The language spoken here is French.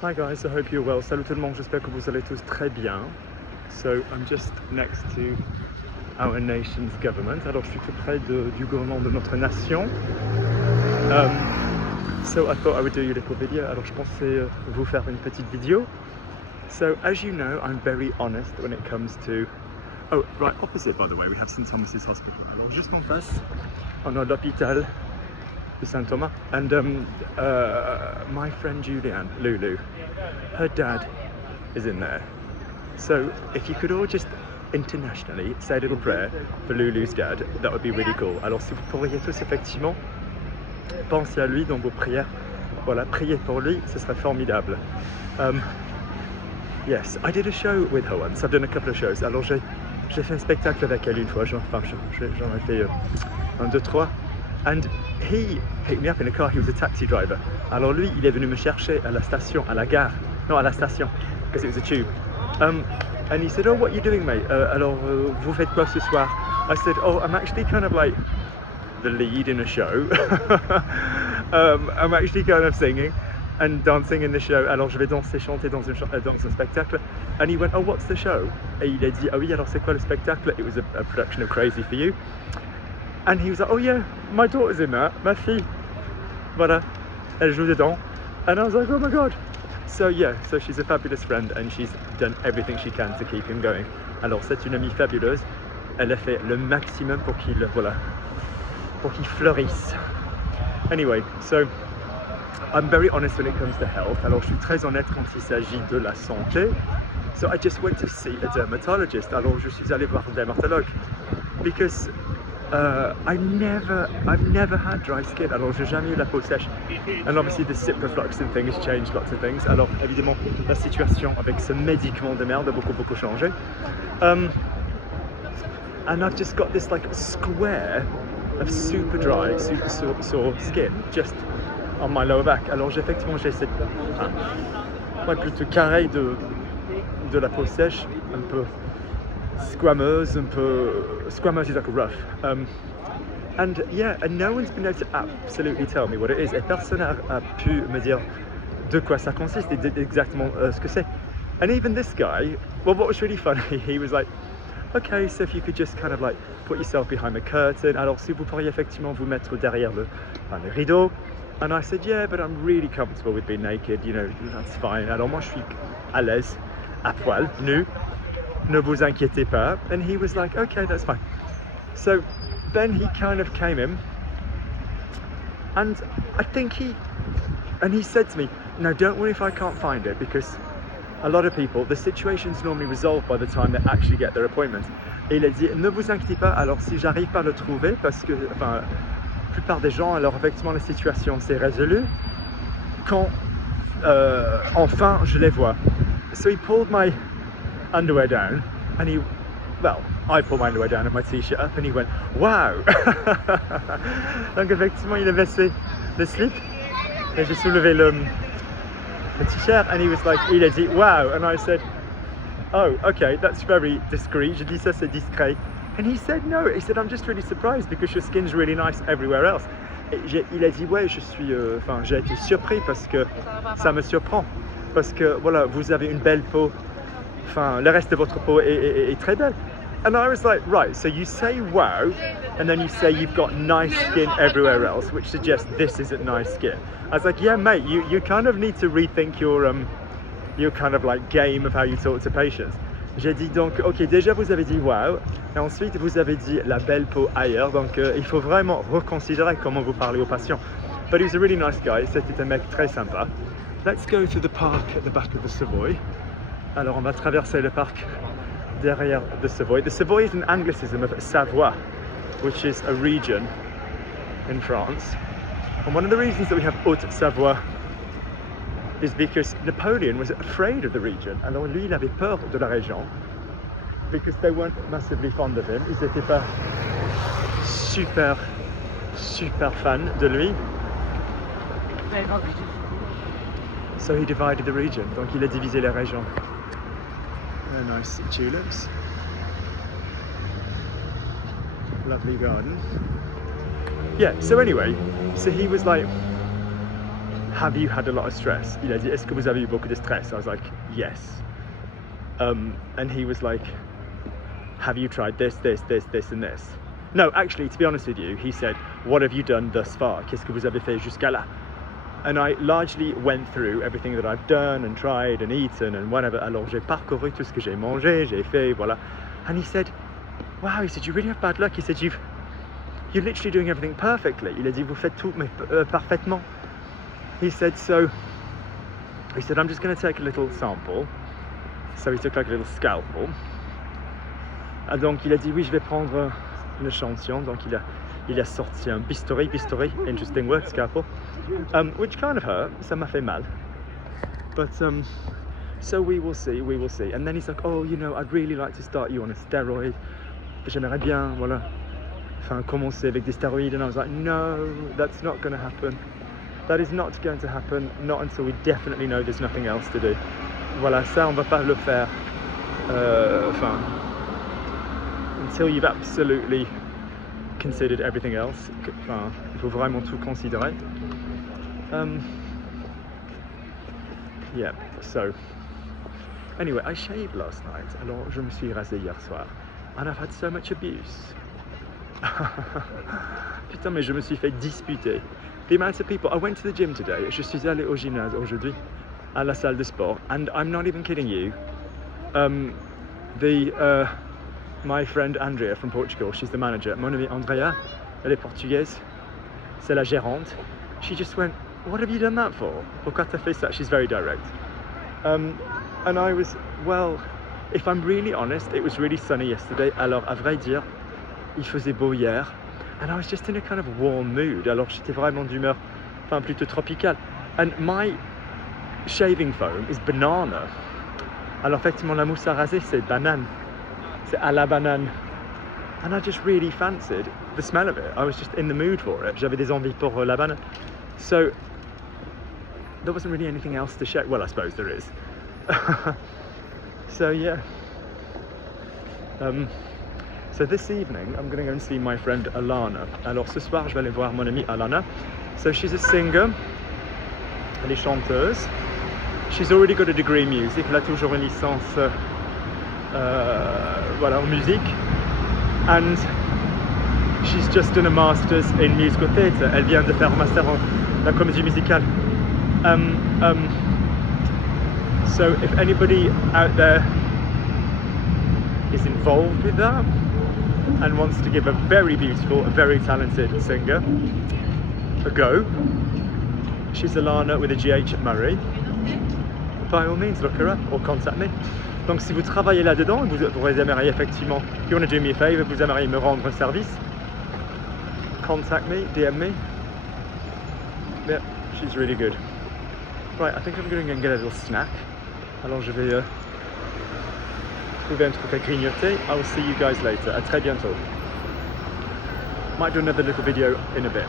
Hi guys, I hope you're well. Salut tout le monde, j'espère que vous allez tous très bien. So I'm just next to our nation's government. Alors je suis tout près du gouvernement de notre nation. So I thought I would do you a little video. Alors je pensais vous faire une petite vidéo. So as you know, I'm very honest when it comes to... Oh, right opposite by the way, we have St Thomas's Hospital. Alors juste en face, on a l'hôpital de Saint Thomas. And my friend Julianne, Lulu, her dad is in there. So if you could all just internationally say a little prayer for Lulu's dad, that would be really cool. Alors si vous pourriez tous effectivement penser à lui dans vos prières, voilà, priez pour lui, ce serait formidable. Yes, I did a show with her once. I've done a couple of shows. Alors j'ai fait un spectacle avec elle une fois, j'en ai fait un, deux, trois. And he picked me up in a car. He was a taxi driver. Alors lui, il est venu me chercher à la station, à la gare. Non, à la station, because it was a tube. And he said, "Oh, what are you doing, mate? Alors, vous faites quoi ce soir?" I said, "Oh, I'm actually kind of like the lead in a show. I'm actually kind of singing and dancing in the show. Alors, je vais danser, chanter dans un spectacle." And he went, "Oh, what's the show?" Et il a dit, "Ah oui, alors c'est quoi le spectacle?" It was a production of Crazy for You. And he was like, "Oh yeah, my daughter's in that, ma fille. Voilà, elle joue dedans." And I was like, "Oh my god." So yeah, so she's a fabulous friend and she's done everything she can to keep him going. Alors c'est une amie fabuleuse. Elle a fait le maximum pour qu'il, voilà, pour qu'il fleurisse. Anyway, so I'm very honest when it comes to health. Alors je suis très honnête quand il s'agit de la santé. So I just went to see a dermatologist. Alors je suis allé voir un dermatologue because I've never had dry skin. Alors j'ai jamais eu la peau sèche. And obviously the ciprofloxacin thing has changed lots of things. Alors évidemment la situation avec ce médicament de merde a beaucoup changé. And I've just got this like square of super dry, super sore skin just on my lower back. Alors effectivement j'ai cette plutôt carré de la peau sèche, un peu squammeuse is like a rough. And yeah, and no one's been able to absolutely tell me what it is. Et personne n'a pu me dire de quoi ça consiste et exactement ce que c'est. And even this guy, well, what was really funny, he was like, "Okay, so if you could just kind of like put yourself behind the curtain. Alors si vous pourriez effectivement vous mettre derrière le rideau." And I said, "Yeah, but I'm really comfortable with being naked, you know, that's fine." Alors moi je suis à l'aise, à poil, nu. Ne vous inquiétez pas. And he was like, "Okay, that's fine." So then he kind of came in and I think he said to me, "Now don't worry if I can't find it, because a lot of people, the situation's normally resolved by the time they actually get their appointment." Et il a dit, "Ne vous inquiétez pas, alors si j'arrive pas à le trouver, parce que enfin, la plupart des gens, alors effectivement la situation s'est résolue quand enfin je les vois." So he pulled my underwear down and I pulled my underwear down and my t-shirt up and he went, "Wow." Donc effectivement il a baissé le slip et j'ai soulevé le t-shirt and he was like, il a dit "Wow." And I said, "Oh, okay, that's very discreet." J'ai dit ça c'est discret. And he said no, he said, "I'm just really surprised because your skin's really nice everywhere else." Et il a dit ouais, j'ai été surpris parce que ça me surprend, parce que voilà, vous avez une belle peau. Enfin, le reste de votre peau est très belle. And I was like, right, so you say wow, and then you say you've got nice skin everywhere else, which suggests this isn't nice skin. I was like, yeah, mate, you kind of need to rethink your kind of like game of how you talk to patients. J'ai dit donc, ok, déjà vous avez dit wow, et ensuite vous avez dit la belle peau ailleurs, donc il faut vraiment reconsidérer comment vous parlez aux patients. But he was a really nice guy, c'était un mec très sympa. Let's go to the park at the back of the Savoy. Alors on va traverser le parc derrière the Savoy. The Savoy is an anglicism of Savoie, which is a region in France. And one of the reasons that we have Haute-Savoie is because Napoleon was afraid of the region. Alors lui, il avait peur de la région, because they weren't massively fond of him. Ils n'étaient pas super fans de lui. So he divided the region. Donc il a divisé la région. Very nice tulips. Lovely garden. Yeah, so anyway, so he was like, have you had a lot of stress? Il a dit, est-ce que vous avez eu beaucoup de stress? I was like, yes. And he was like, have you tried this, this, this, this, and this? No, actually, to be honest with you, he said, what have you done thus far? Qu'est-ce que vous avez fait jusqu'à là? And I largely went through everything that I've done and tried and eaten and whatever. Alors j'ai parcouru tout ce que j'ai mangé, j'ai fait, voilà. And he said, wow, he said, you really have bad luck. He said, you're literally doing everything perfectly. Il a dit, vous faites tout mais parfaitement. He said, I'm just going to take a little sample. So he took like a little scalpel. Ah, donc il a dit, oui, je vais prendre un échantillon. Donc il a sorti un bistouri, interesting word, scalpel, which kind of hurt, ça m'a fait mal. But so we will see. And then he's like, oh, you know, I'd really like to start you on a steroid. J'aimerais bien, voilà, enfin, commencer avec des stéroïdes. And I was like, no, that's not going to happen. That is not going to happen, not until we definitely know there's nothing else to do. Voilà, ça, on va pas le faire, enfin, until you've absolutely considered everything else. Enfin, il faut vraiment tout considérer. Yeah, so, anyway, I shaved last night. Alors, je me suis rasé hier soir. And I've had so much abuse. Putain, mais je me suis fait disputer. The amount of people, I went to the gym today. Je suis allé au gymnase aujourd'hui, à la salle de sport, and I'm not even kidding you. My friend Andrea from Portugal, she's the manager. Mon amie Andrea, elle est portugaise, c'est la gérante. She just went, what have you done that for? Pourquoi t'as fait ça? She's very direct. And I was, well, if I'm really honest, it was really sunny yesterday. Alors, à vrai dire, il faisait beau hier. And I was just in a kind of warm mood. Alors, j'étais vraiment d'humeur, enfin, plutôt tropicale. And my shaving foam is banana. Alors, effectivement, la mousse à raser, c'est banane. C'est à la banane. And I just really fancied the smell of it. I was just in the mood for it. J'avais des envies pour la banane. So, there wasn't really anything else to shave. Well, I suppose there is. So, yeah. So this evening, I'm going to go and see my friend Alana. Alors ce soir, je vais aller voir mon amie Alana. So she's a singer. Elle est chanteuse. She's already got a degree in music. Elle a toujours une licence voilà, en musique. And she's just done a master's in musical theatre. Elle vient de faire un master en la comédie musicale. So if anybody out there is involved with that and wants to give a very beautiful, a very talented singer a go, she's Alana with a GH at Murray. By all means, look her up or contact me. Donc si vous travaillez là-dedans, vous aimeriez effectivement, if you want to do me a favor, vous aimeriez me rendre un service, contact me, DM me. Yeah, she's really good. Right, I think I'm going to go and get a little snack. Alors je vais trouver un truc à grignoter. I will see you guys later. À très bientôt. Might do another little video in a bit.